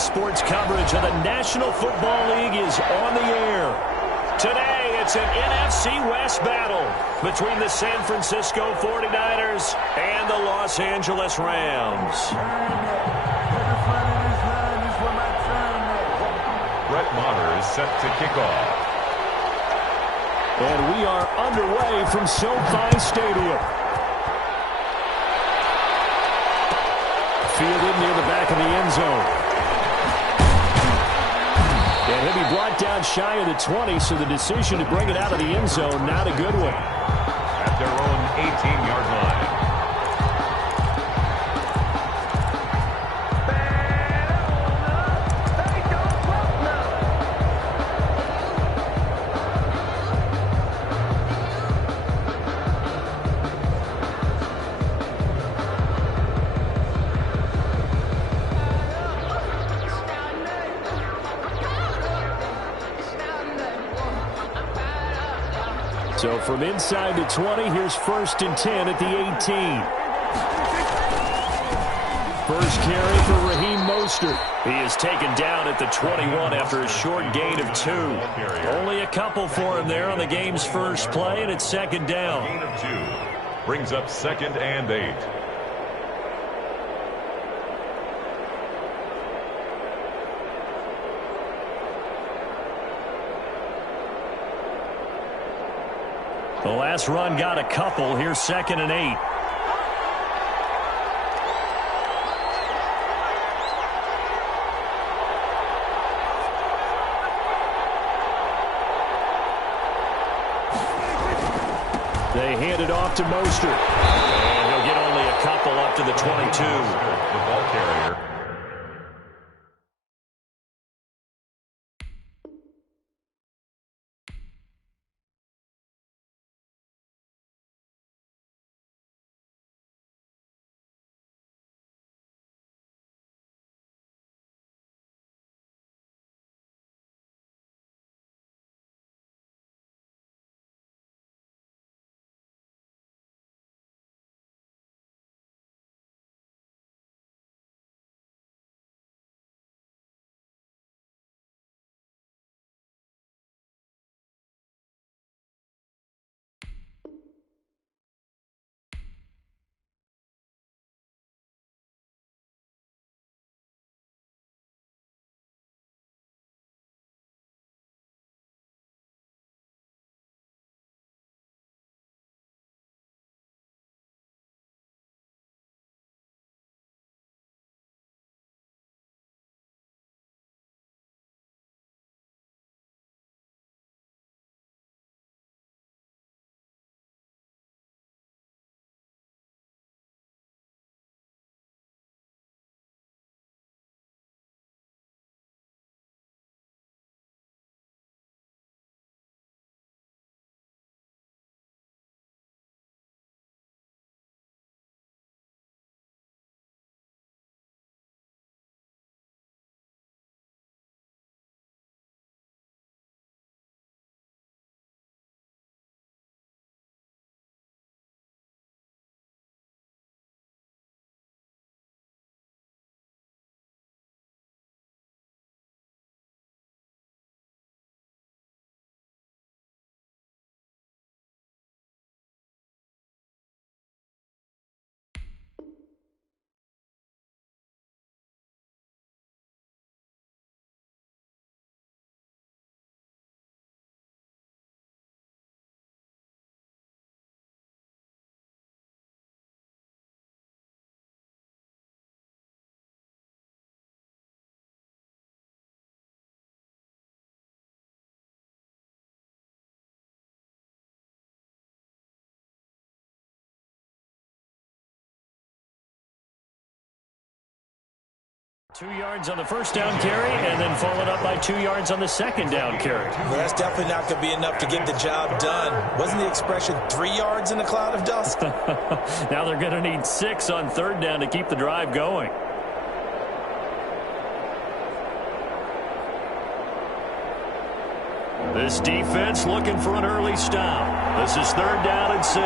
sports coverage of the National Football League is on the air. Today, it's an NFC West battle between the San Francisco 49ers and the Los Angeles Rams. Brett Maher is set to kick off. And we are underway from SoFi Stadium. Fielded near the back of the end zone. And he'll be brought down shy of the 20, so the decision to bring it out of the end zone, not a good one. At their own 18-yard line. So from inside the 20, here's 1st and 10 at the 18. First carry for Raheem Mostert. He is taken down at the 21 after a short gain of 2. Only a couple for him there on the game's first play, and it's 2nd down. Gain of 2 brings up 2nd and 8. The last run got a couple. Here's 2nd and 8. They hand it off to Mostert. And he'll get only a couple up to the 22. The ball carrier. Two yards on the first down carry, and then followed up by 2 yards on the second down carry. Well, that's definitely not going to be enough to get the job done. Wasn't the expression 3 yards in a cloud of dust? Now they're going to need 6 on 3rd down to keep the drive going. This defense looking for an early stop. This is 3rd down and 6.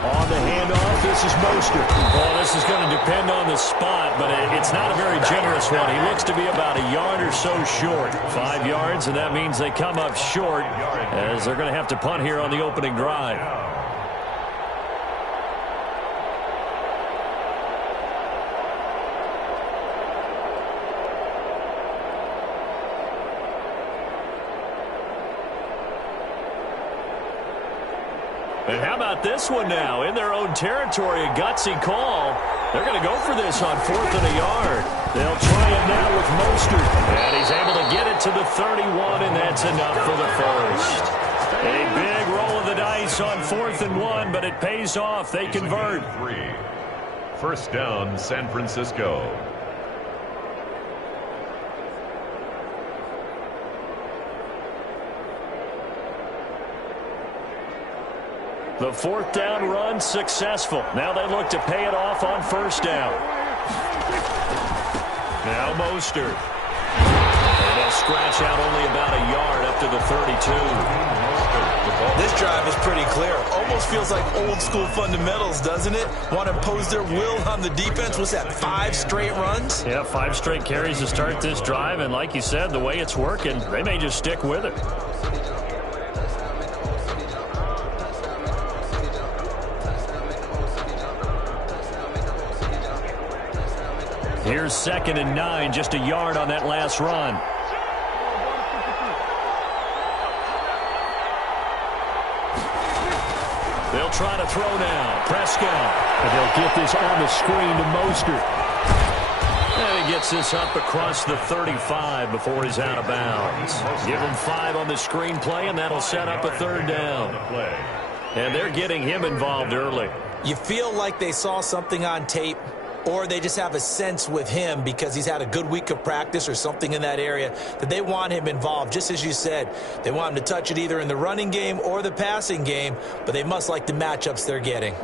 On the handoff is is Mostert. Well, this is going to depend on the spot, but it's not a very generous one. He looks to be about a yard or so short. 5 yards, and that means they come up short as they're going to have to punt here on the opening drive. And how about this one now? In their own territory, a gutsy call. They're going to go for this on 4th and a yard. They'll try it now with Mostert. And he's able to get it to the 31, and that's enough for the first. A big roll of the dice on 4th and 1, but it pays off. They convert. First down, San Francisco. The 4th down run successful. Now they look to pay it off on 1st down. Now Mostert. And they'll scratch out only about a yard up to the 32. This drive is pretty clear. Almost feels like old school fundamentals, doesn't it? Want to impose their will on the defense. What's that, 5 straight runs? Yeah, 5 straight carries to start this drive. And like you said, the way it's working, they may just stick with it. Here's 2nd and 9, just a yard on that last run. They'll try to throw now. Prescott. And they'll get this on the screen to Mostert. And he gets this up across the 35 before he's out of bounds. Give him 5 on the screen play, and that'll set up a 3rd down. And they're getting him involved early. You feel like they saw something on tape, or they just have a sense with him because he's had a good week of practice or something in that area that they want him involved. Just as you said, they want him to touch it either in the running game or the passing game, but they must like the matchups they're getting. On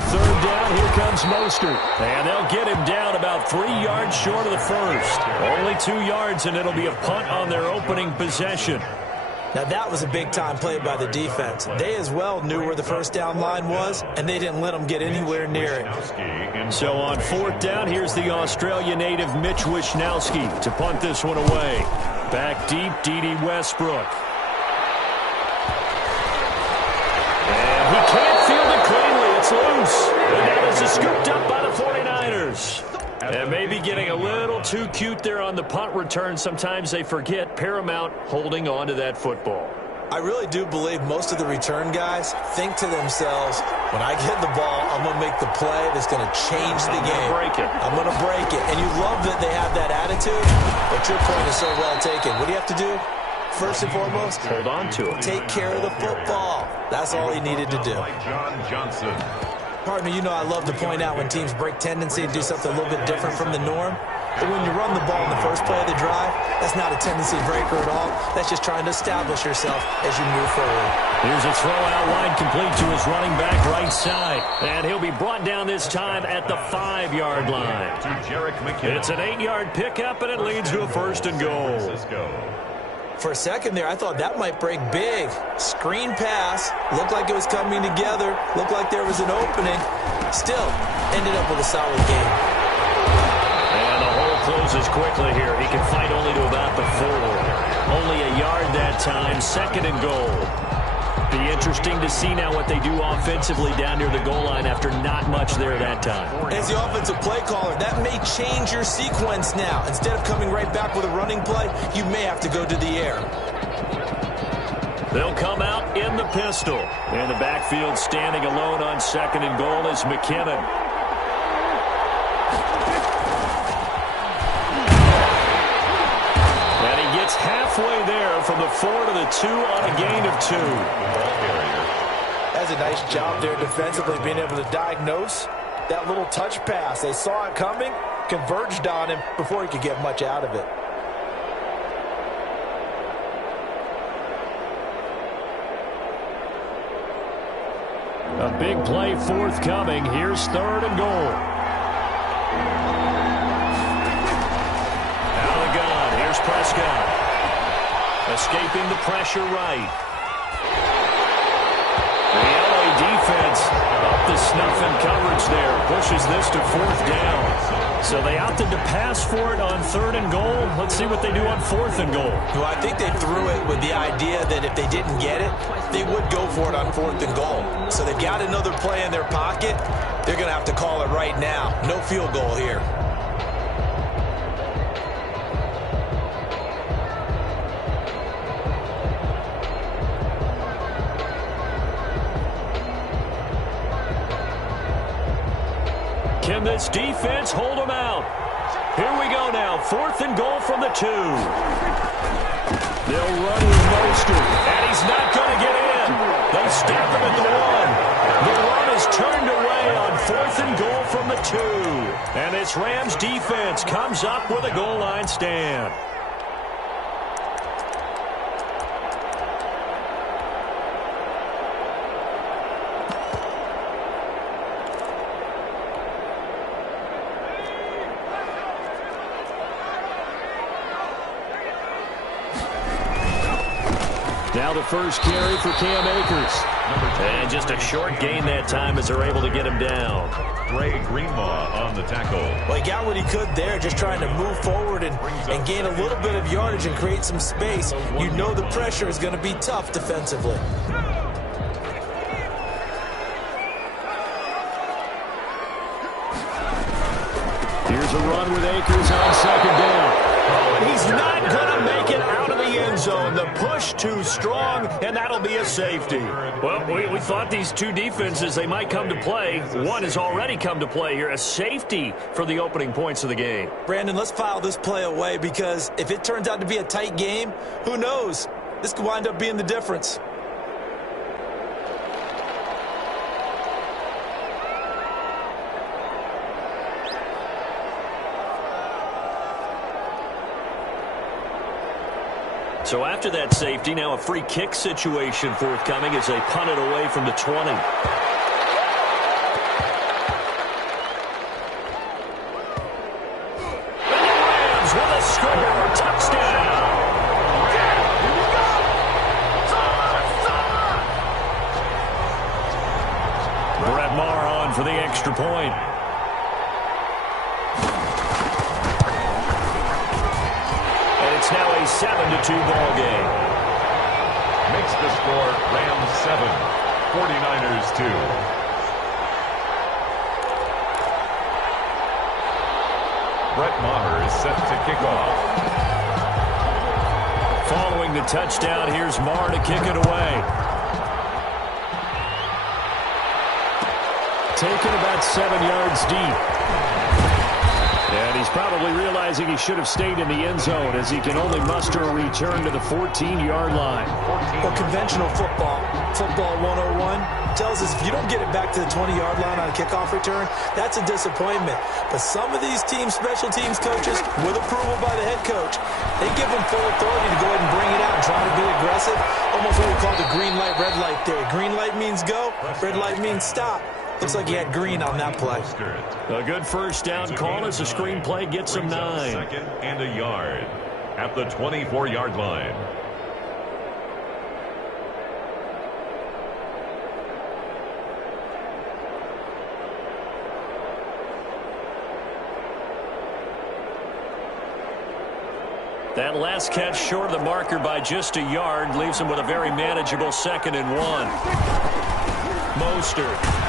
3rd down, here comes Mostert. And they'll get him down about 3 yards short of the first. Only 2 yards, and it'll be a punt on their opening possession. Now, that was a big-time play by the defense. They as well knew where the 1st down line was, and they didn't let them get anywhere near it. So on 4th down, here's the Australia native Mitch Wishnowsky to punt this one away. Back deep, D.D. Westbrook. And he can't field it cleanly. It's loose. And that is scooped up by the 49ers. And maybe getting a little too cute there on the punt return. Sometimes they forget paramount holding on to that football. I really do believe most of the return guys think to themselves, when I get the ball, I'm going to make the play that's going to change the game. I'm going to break it. And you love that they have that attitude, but your point is so well taken. What do you have to do? First and foremost, hold on to it. Take care of the football. That's all he needed to do. John Johnson. Pardon me, you know I love to point out when teams break tendency and do something a little bit different from the norm. But when you run the ball in the first play of the drive, that's not a tendency breaker at all. That's just trying to establish yourself as you move forward. Here's a throw out wide complete to his running back right side. And he'll be brought down this time at the 5-yard line. It's an 8-yard pickup, and it leads to a 1st and goal. For a second there, I thought that might break big. Screen pass. Looked like it was coming together. Looked like there was an opening. Still, ended up with a solid game. And the hole closes quickly here. He can fight only to about the 4. Only a yard that time. 2nd and goal. Be interesting to see now what they do offensively down near the goal line after not much there that time. As the offensive play caller, that may change your sequence now. Instead of coming right back with a running play, you may have to go to the air. They'll come out in the pistol. In the backfield, standing alone on 2nd and goal is McKinnon. And he gets halfway there from the 4 to the 2 on a gain of 2. That's a nice job there defensively, being able to diagnose that little touch pass. They saw it coming, converged on him before he could get much out of it. A big play forthcoming. Here's 3rd and goal. Out of the gun. Here's Prescott. Escaping the pressure right. The LA defense up to snuff in coverage there. Pushes this to 4th down. So they opted to pass for it on 3rd and goal. Let's see what they do on 4th and goal. Well, I think they threw it with the idea that if they didn't get it, they would go for it on 4th and goal. So they've got another play in their pocket. They're going to have to call it right now. No field goal here. Can this defense hold them out? Here we go now. 4th and goal from the 2. They'll run with Mostert, and he's not going to get in. They stop him at the 1. The run is turned away on 4th and goal from the 2. And this Rams defense comes up with a goal line stand. Now the first carry for Cam Akers. And just a short gain that time as they're able to get him down. Dre Greenlaw on the tackle. Well, he got what he could there, just trying to move forward and gain a little bit of yardage and create some space. You know the pressure is going to be tough defensively. Here's a run with Akers on 2nd down. Oh, and he's not going to make it out of the end zone. The push too strong, and that'll be a safety. Well, we thought these two defenses, they might come to play. One has already come to play here. A safety for the opening points of the game. Brandon, let's file this play away because if it turns out to be a tight game, who knows? This could wind up being the difference. So after that safety, now a free kick situation forthcoming as they punt it away from the 20. And the Rams with a score. Touchdown. Brett Maher on for the extra point. It's now a 7-2 ball game. Makes the score Rams 7, 49ers 2. Brett Maher is set to kick off. Following the touchdown, here's Maher to kick it away. Taken about 7 yards deep. And he's probably realizing he should have stayed in the end zone as he can only muster a return to the 14-yard line. Well, conventional football 101, tells us if you don't get it back to the 20-yard line on a kickoff return, that's a disappointment. But some of these teams, special teams coaches, with approval by the head coach, they give them full authority to go ahead and bring it out and try to be aggressive. Almost what we call the green light, red light theory. Green light means go, red light means stop. Looks like he had green on that play. A good first down call as the screen play gets him 9. 2nd and a yard at the 24-yard line. That last catch short of the marker by just a yard leaves him with a very manageable 2nd and 1. Mostert.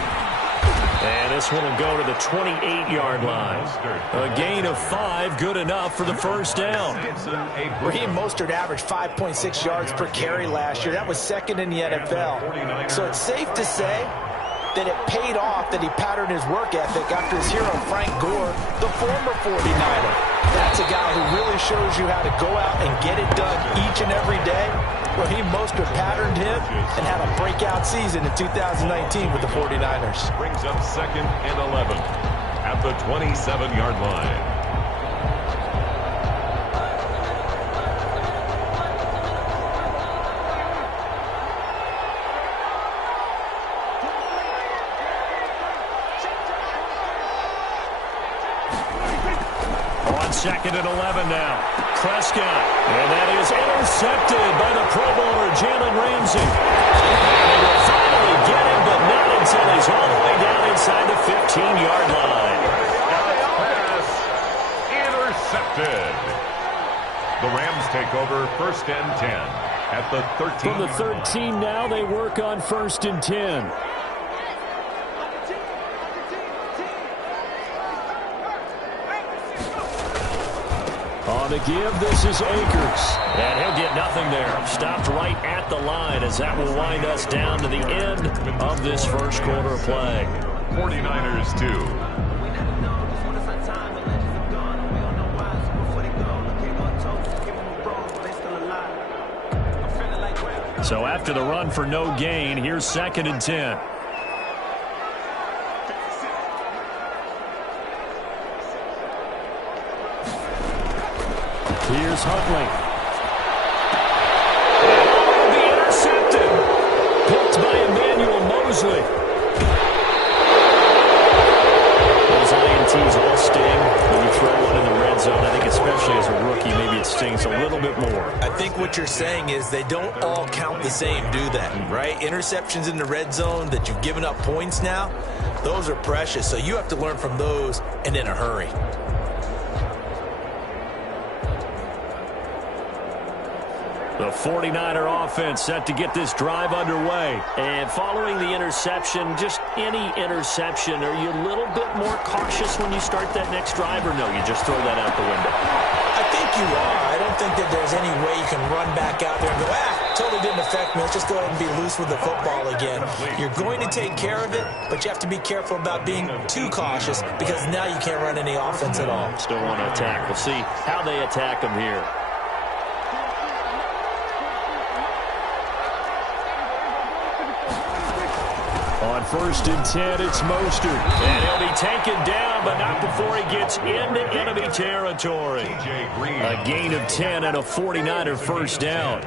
And this one will go to the 28-yard line. A gain of 5, good enough for the first down. Raheem Mostert averaged 5.6 yards per carry last year. That was 2nd in the NFL. So it's safe to say that it paid off that he patterned his work ethic after his hero Frank Gore, the former 49er. That's a guy who really shows you how to go out and get it done each and every day. Raheem Mostert patterned him and had a breakout season in 2019 with the 49ers. Brings up 2nd and 11 at the 27-yard line. On 2nd and 11 now. Prescott. And that is intercepted by the Pro Bowler, Jalen Ramsey. And they will finally get him, but not until he's all the way down inside the 15-yard line. Pass intercepted. The Rams take over 1st and 10 at the 13. From the 13 now, they work on 1st and 10. On the give, this is Akers. And he'll get nothing there. Stopped right at the line as that will wind us down to the end of this first quarter of play. 49ers 2. So after the run for no gain, here's 2nd and 10. Here's Huntley. And be intercepted. Picked by Emmanuel Mosley. Those INTs all sting when you throw one in the red zone. I think especially as a rookie, maybe it stings a little bit more. I think what you're saying is they don't all count the same, do that, right? Interceptions in the red zone that you've given up points now, those are precious. So you have to learn from those and in a hurry. The 49er offense set to get this drive underway. And following the interception, just any interception, are you a little bit more cautious when you start that next drive, or no, you just throw that out the window? I think you are. I don't think that there's any way you can run back out there and go, totally didn't affect me. Let's just go ahead and be loose with the football again. You're going to take care of it, but you have to be careful about being too cautious because now you can't run any offense at all. Still want to attack. We'll see how they attack them here. On 1st and 10, it's Mostert. And he'll be taken down, but not before he gets into enemy territory. A gain of 10 and a 49er first down.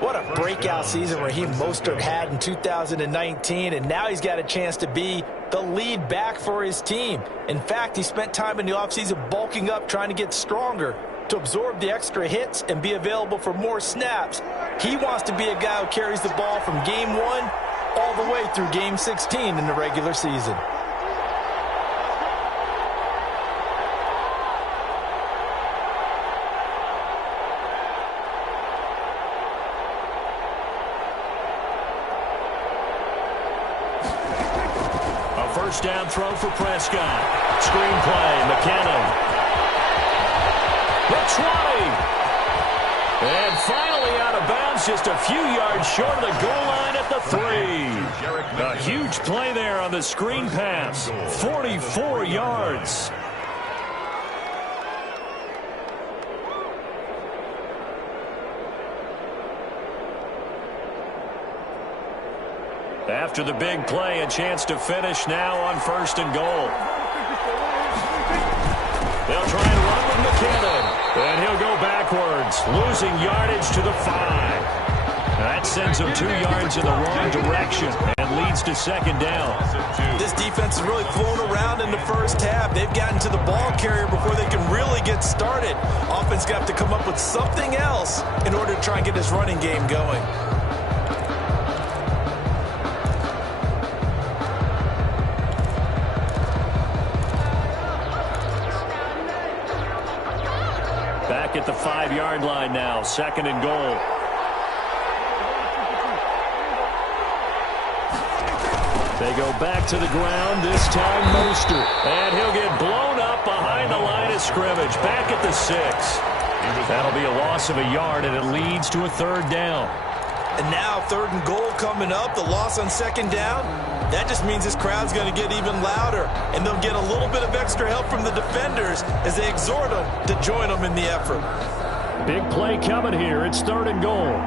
What a breakout season Raheem Mostert had in 2019, and now he's got a chance to be the lead back for his team. In fact, he spent time in the offseason bulking up, trying to get stronger to absorb the extra hits and be available for more snaps. He wants to be a guy who carries the ball from game 1 all the way through game 16 in the regular season. A first down throw for Prescott. Screen play, McKinnon. The 20. And finally out of bounds, just a few yards short of the goal line at the 3. A huge play there on the screen pass. 44 yards. After the big play, a chance to finish now on 1st and goal. They'll try and run with McKinnon. And he'll go backwards, losing yardage to the 5. That sends him 2 yards in the wrong direction and leads to 2nd down. This defense has really flown around in the first half. They've gotten to the ball carrier before they can really get started. Offense got to come up with something else in order to try and get this running game going. Back at the 5-yard line now, 2nd and goal. They go back to the ground, this time Mostert. And he'll get blown up behind the line of scrimmage, back at the 6. That'll be a loss of a yard, and it leads to a 3rd down. And now 3rd and goal coming up, the loss on 2nd down. That just means this crowd's going to get even louder, and they'll get a little bit of extra help from the defenders as they exhort them to join them in the effort. Big play coming here. It's 3rd and goal.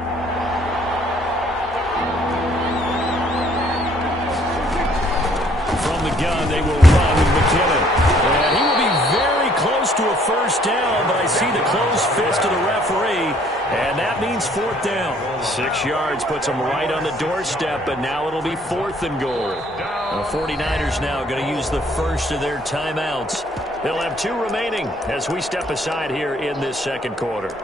From the gun, they will run with McKinnon. And he will be very close to a 1st down, but I see the closed fist of the referee, and that means 4th down. 6 yards puts them right on the doorstep, but now it'll be 4th and goal. The 49ers now going to use the first of their timeouts. They'll have 2 remaining as we step aside here in this second quarter.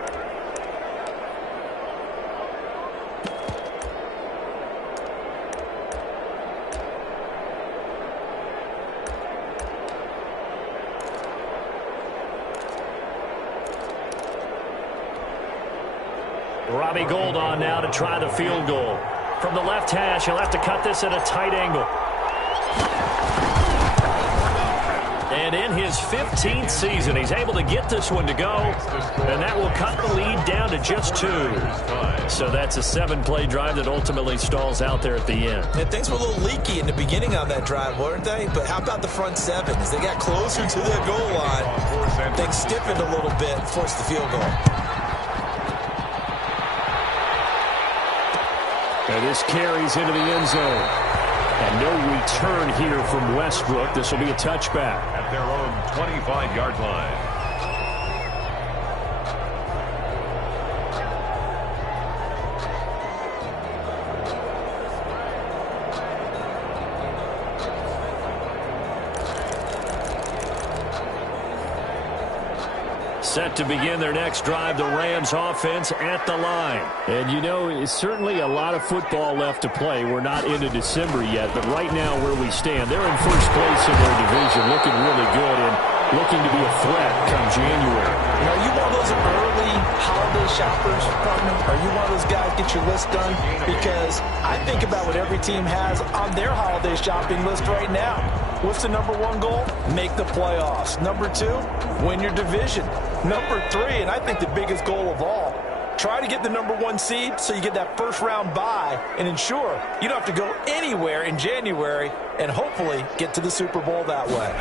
Robbie Gould on now to try the field goal. From the left hash, he'll have to cut this at a tight angle. And in his 15th season, he's able to get this one to go. And that will cut the lead down to just 2. So that's a 7-play drive that ultimately stalls out there at the end. And things were a little leaky in the beginning on that drive, weren't they? But how about the front 7? As they got closer to their goal line, things stiffened a little bit and forced the field goal. And this carries into the end zone. And no return here from Westbrook. This will be a touchback. At their own 25-yard line. Set to begin their next drive, the Rams offense at the line. And you know, it's certainly a lot of football left to play. We're not into December yet, but right now where we stand, they're in first place in their division, looking really good and looking to be a threat come January. You know, are you one of those early holiday shoppers, partner? Are you one of those guys get your list done? Because I think about what every team has on their holiday shopping list right now. What's the number 1 goal? Make the playoffs. Number 2, win your division. Number 3, and I think the biggest goal of all, try to get the number 1 seed so you get that first-round bye and ensure you don't have to go anywhere in January and hopefully get to the Super Bowl that way.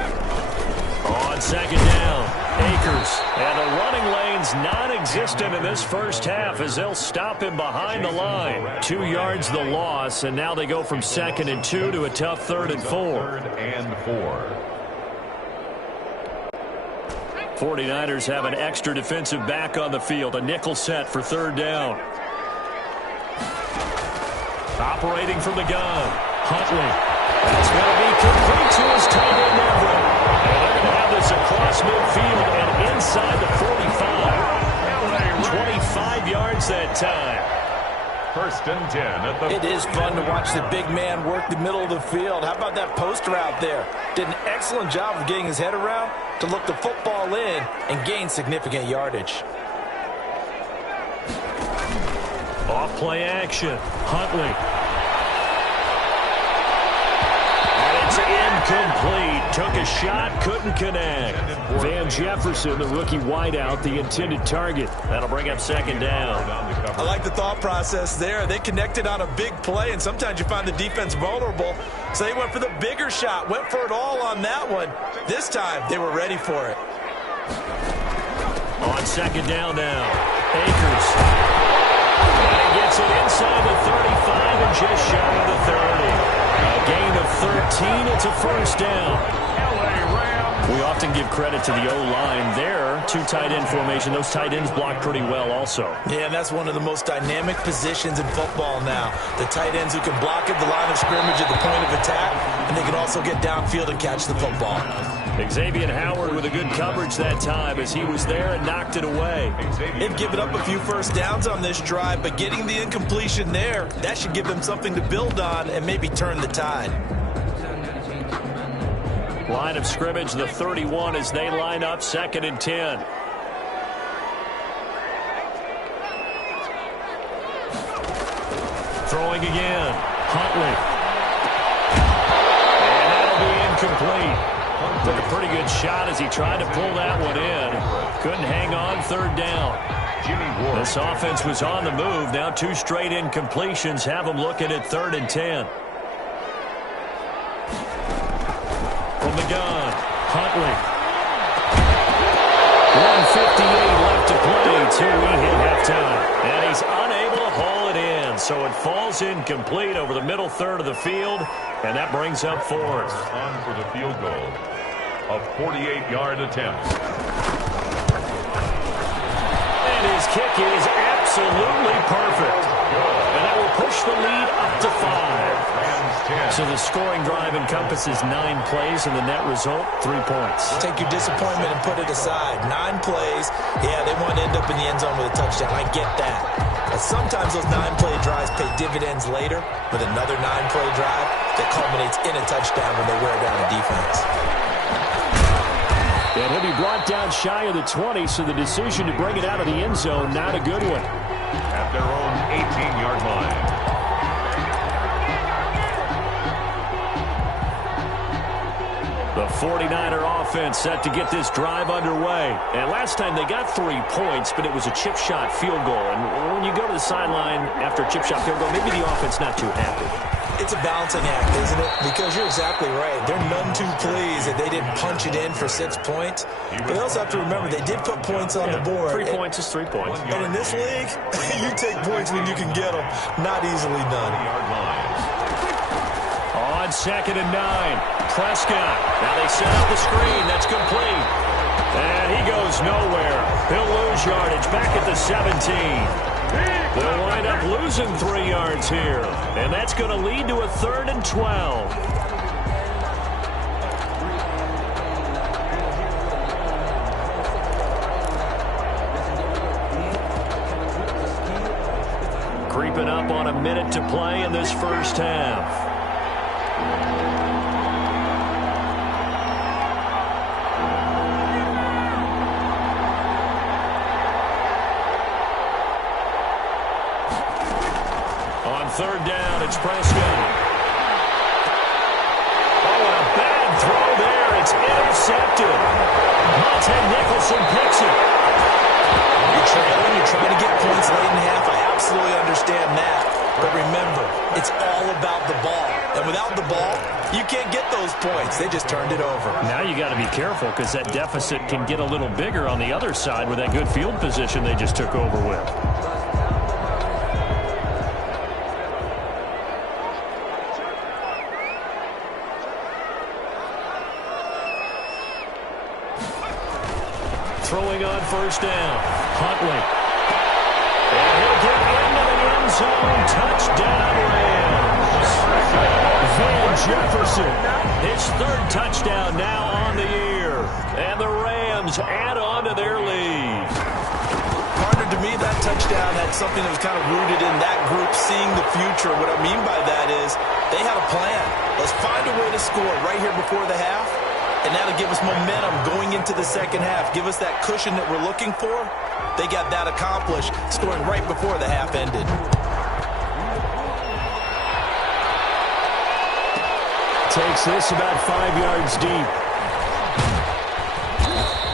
On second down, Akers. And the running lane's non-existent in this first half as they'll stop him behind the line. 2 yards the loss, and now they go from 2nd and 2 to a tough 3rd and 4. 3rd and 4. 49ers have an extra defensive back on the field. A nickel set for 3rd down. Operating from the gun, Huntley. That's going to be complete to his tight end Everett. And they're going to have this across midfield and inside the 45. 25 yards that time. 1st and 10 at the... It is fun to watch the big man work the middle of the field. How about that post route there? Did an excellent job of getting his head around to look the football in and gain significant yardage. Off play action. Huntley. And it's incomplete. Took a shot, couldn't connect. Van Jefferson, the rookie wideout, the intended target. That'll bring up 2nd down. I like the thought process there. They connected on a big play, and sometimes you find the defense vulnerable. So they went for the bigger shot, went for it all on that one. This time, they were ready for it. On 2nd down now, Akers. And he gets it inside the 35 and just shy of the 30. A gain of 13. It's a 1st down. We often give credit to the O-line there. 2 tight end formation. Those tight ends block pretty well also. Yeah, and that's one of the most dynamic positions in football now. The tight ends who can block at the line of scrimmage at the point of attack, and they can also get downfield and catch the football. Xavier Howard with a good coverage that time as he was there and knocked it away. They've given up a few first downs on this drive, but getting the incompletion there, that should give them something to build on and maybe turn the tide. Line of scrimmage, the 31 as they line up 2nd and 10. Throwing again. Huntley. And that'll be incomplete. Took a pretty good shot as he tried to pull that one in. Couldn't hang on. 3rd down. This offense was on the move. Now 2 straight incompletions have them looking at 3rd and 10. From the gun, Huntley. 1:58 left to play. 2 we hit halftime. And he's unable to haul it in. So it falls incomplete over the middle 3rd of the field. And that brings up 4th. On for the field goal. A 48-yard attempt. And his kick is absolutely perfect. So the scoring drive encompasses 9 plays, and the net result, 3 points. Take your disappointment and put it aside. 9 plays. Yeah, they want to end up in the end zone with a touchdown. I get that. But sometimes those 9-play drives pay dividends later with another 9-play drive that culminates in a touchdown when they wear down a defense. And he'll be brought down shy of the 20, so the decision to bring it out of the end zone, not a good one. At their own 18-yard line. The 49er offense set to get this drive underway. And last time they got 3 points, but it was a chip shot field goal. And when you go to the sideline after a chip shot field goal, maybe the offense not too happy. It's a balancing act, isn't it? Because you're exactly right. They're none too pleased that they didn't punch it in for 6 points. But they also have to remember they did put points on the board. 3 points is 3 points. And in this league, you take points when you can get them. Not easily done. On 2nd and 9, Prescott. Now they set up the screen. That's complete. And he goes nowhere. He'll lose yardage back at the 17. They'll wind up losing 3 yards here. And that's going to lead to a 3rd and 12. Creeping up on a minute to play in this first half. On 3rd down, it's Prescott. Oh, and a bad throw there. It's intercepted. Monte Nicholson picks it. You're trailing, you're trying to get points late in half. I absolutely understand that. But remember, it's all about the ball. And without the ball, you can't get those points. They just turned it over. Now you got to be careful because that deficit can get a little bigger on the other side with that good field position they just took over with. Throwing on 1st down, Huntley. And he'll get into the end zone. Touchdown, Rams. Van Jefferson, his 3rd touchdown now on the year. And the Rams add on to their lead. Partner, to me, that touchdown had something that was kind of rooted in that group seeing the future. What I mean by that is they had a plan. Let's find a way to score right here before the half. And that'll give us momentum going into the 2nd half. Give us that cushion that we're looking for. They got that accomplished, scoring right before the half ended. Takes this about 5 yards deep.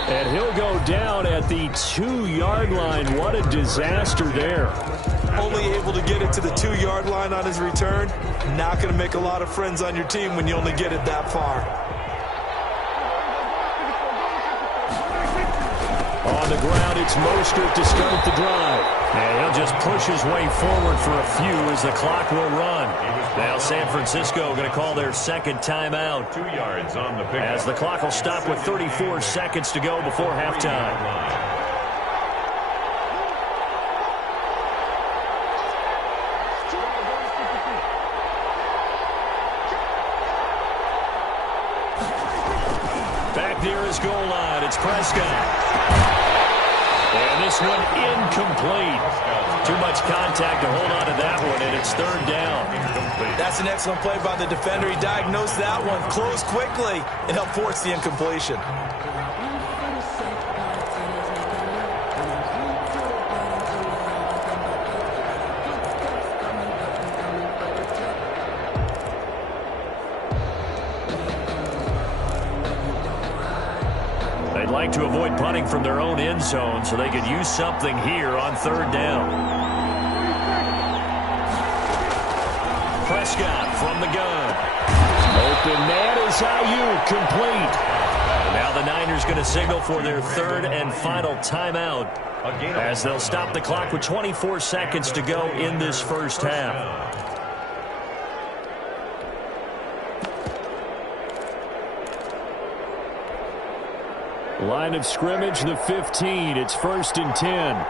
And he'll go down at the 2-yard line. What a disaster there. Only able to get it to the 2-yard line on his return. Not going to make a lot of friends on your team when you only get it that far. On the ground, it's Mostert to start the drive. And he'll just push his way forward for a few as the clock will run. Now San Francisco going to call their 2nd timeout. 2 yards on the pick. As the clock will stop with 34 seconds to go before halftime. Back near his goal line, it's Prescott. And this one incomplete. Too much contact to hold on to that one, and it's 3rd down. That's an excellent play by the defender. He diagnosed that one, closed quickly, and helped force the incompletion. They'd like to avoid punting from their own end zone so they could use something here on 3rd down. Prescott from the gun. Open man is Ayuk, complete. And now the Niners going to signal for their 3rd and final timeout as they'll stop the clock with 24 seconds to go in this first half. Line of scrimmage, the 15. It's 1st and 10.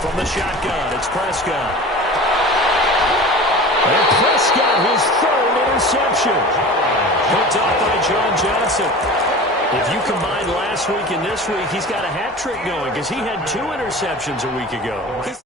From the shotgun, it's Prescott. And Prescott, his third interception. Picked off by John Johnson. If you combine last week and this week, he's got a hat trick going because he had 2 interceptions a week ago.